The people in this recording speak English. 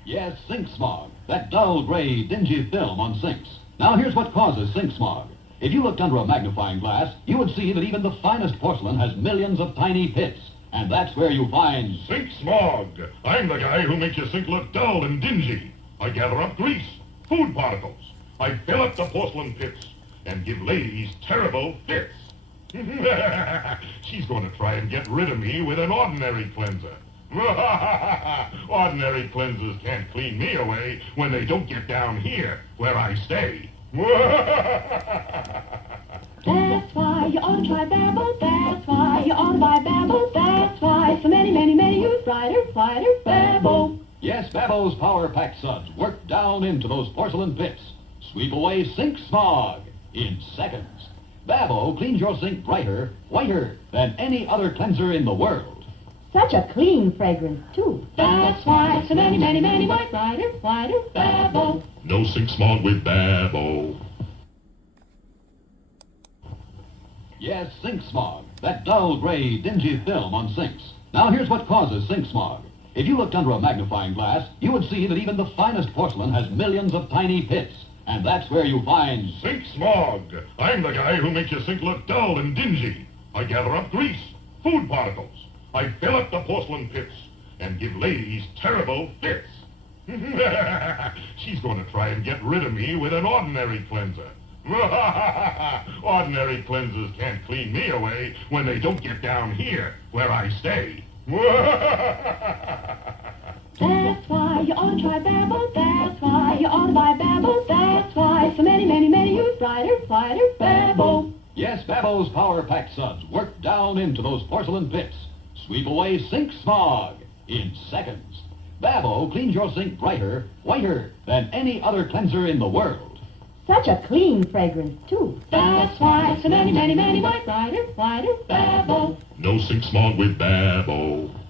Yes, sink smog. That dull, gray, dingy film on sinks. Now here's what causes sink smog. If you looked under a magnifying glass, you would see that even the finest porcelain has millions of tiny pits. And that's where you find Sink smog. I'm the guy who makes your sink look dull and dingy. I gather up grease, food particles. I fill up the porcelain pits and give ladies terrible fits. She's going to try and get rid of me with an ordinary cleanser. Ordinary cleansers can't clean me away when they don't get down here where I stay. That's why you ought to try BAB-O. That's why you ought to buy BAB-O. That's why so many, many, many use brighter, BAB-O. Yes, BAB-O's power-packed suds work down into those porcelain pits. Sweep away sink smog in seconds. BAB-O cleans your sink brighter, whiter than any other cleanser in the world. Such a clean fragrance, too. That's why so many, many, many buy brighter, BAB-O. No sink smog with BAB-O. Yes, sink smog. That dull, gray, dingy film on sinks. Now here's what causes sink smog. If you looked under a magnifying glass, you would see that even the finest porcelain has millions of tiny pits. And that's where you find Sink smog. I'm the guy who makes your sink look dull and dingy. I gather up grease, food particles. I fill up the porcelain pits and give ladies terrible fits. She's going to try and get rid of me with an ordinary cleanser. Ordinary cleansers can't clean me away when they don't get down here where I stay. That's why you ought to try BAB-O. That's why you ought to buy BAB-O. That's why so many, many, many use brighter, BAB-O. Yes, BAB-O's power-packed suds work down into those porcelain pits. Sweep away sink smog in seconds. BAB-O cleans your sink brighter, whiter than any other cleanser in the world. Such a clean fragrance, too. That's why so many, many, many buy brighter, BAB-O. No sink smog with BAB-O.